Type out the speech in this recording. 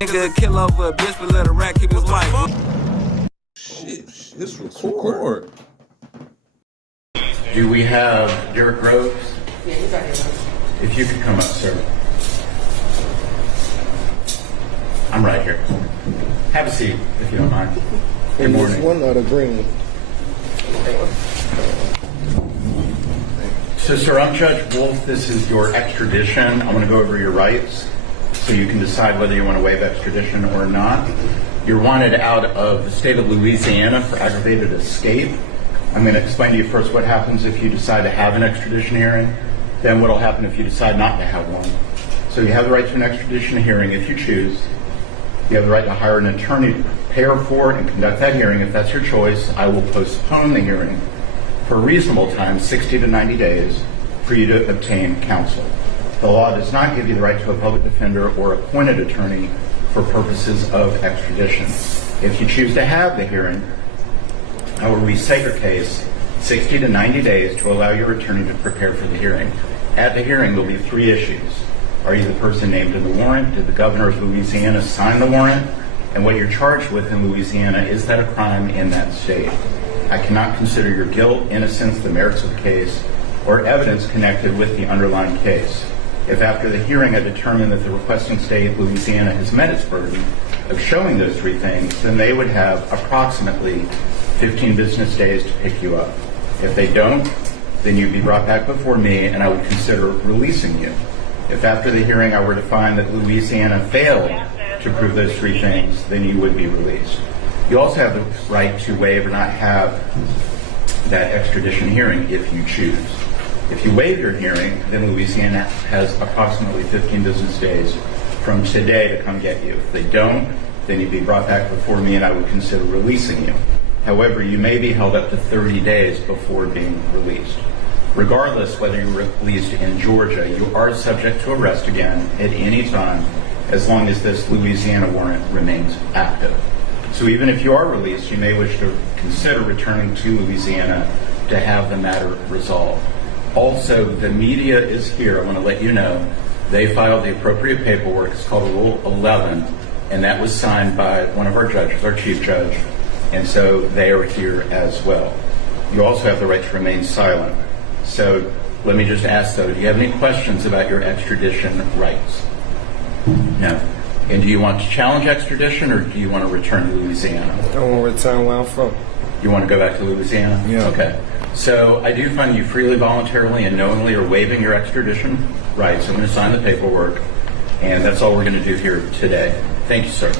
Nigga kill over a bitch, but let a rat keep his wife. Shit, this record. Do we have Derrick Rose? Yeah, he's right here. If you could come up, sir. I'm right here. Have a seat, if you don't mind. Good morning. This one or the green one? So, sir, I'm Judge Wolf. This is your extradition. I'm going to go over your rights so you can decide whether you want to waive extradition or not. You're wanted out of the state of Louisiana for aggravated escape. I'm going to explain to you first what happens if you decide to have an extradition hearing, then what will happen if you decide not to have one. So you have the right to an extradition hearing if you choose. You have the right to hire an attorney to prepare for and conduct that hearing. If that's your choice, I will postpone the hearing for a reasonable time, 60 to 90 days, for you to obtain counsel. The law does not give you the right to a public defender or appointed attorney for purposes of extradition. If you choose to have the hearing, I will reset your case 60 to 90 days to allow your attorney to prepare for the hearing. At the hearing, there will be three issues. Are you the person named in the warrant? Did the governor of Louisiana sign the warrant? And what you're charged with in Louisiana, is that a crime in that state? I cannot consider your guilt, innocence, the merits of the case, or evidence connected with the underlying case. If after the hearing I determine that the requesting state, Louisiana, has met its burden of showing those three things, then they would have approximately 15 business days to pick you up. If they don't, then you'd be brought back before me and I would consider releasing you. If after the hearing I were to find that Louisiana failed to prove those three things, then you would be released. You also have the right to waive or not have that extradition hearing if you choose. If you waive your hearing, then Louisiana has approximately 15 business days from today to come get you. If they don't, then you'd be brought back before me and I would consider releasing you. However, you may be held up to 30 days before being released. Regardless whether you're released in Georgia, you are subject to arrest again at any time as long as this Louisiana warrant remains active. So even if you are released, you may wish to consider returning to Louisiana to have the matter resolved. Also, the media is here. I want to let you know they filed the appropriate paperwork. It's called Rule 11, and that was signed by one of our judges, our chief judge, and so they are here as well. You also have the right to remain silent. So let me just ask, though, do you have any questions about your extradition rights? No. And do you want to challenge extradition, or do you want to return to Louisiana? I want to return where I'm from. You want to go back to Louisiana? Yeah. Okay. So I do find you freely, voluntarily, and knowingly are waiving your extradition rights. I'm going to sign the paperwork, and that's all we're going to do here today. Thank you, sir.